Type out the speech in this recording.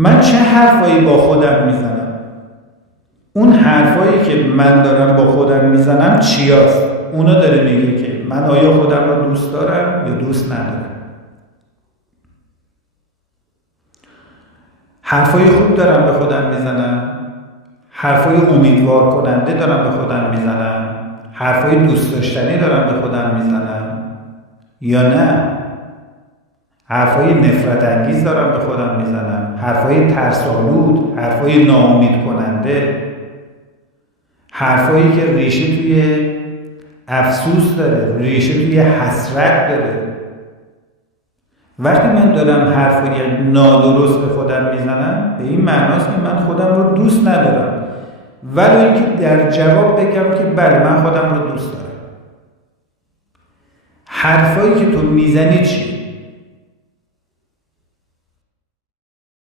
من چه حرفایی با خودم میزنم؟ اون حرفایی که من دارم با خودم میزنم چیاست؟ اونا داره میگه که من آیا خودم رو دوست دارم یا دوست ندارم. حرفای خوب دارم به خودم میزنم، حرفای امیدوار کننده دارم به خودم میزنم، حرفای دوست داشتنی دارم به خودم میزنم یا نه حرفای نفرت انگیز دارم به خودم میزنم، حرفای ترس‌آلود، حرفای ناامید کننده، حرفایی که ریشه توی افسوس داره، ریشه توی حسرت داره. وقتی من دارم حرفای نادرست به خودم میزنم به این معناست که من خودم رو دوست ندارم، ولی اینکه در جواب بگم که بله من خودم رو دوست دارم. حرفایی که تو میزنی چی؟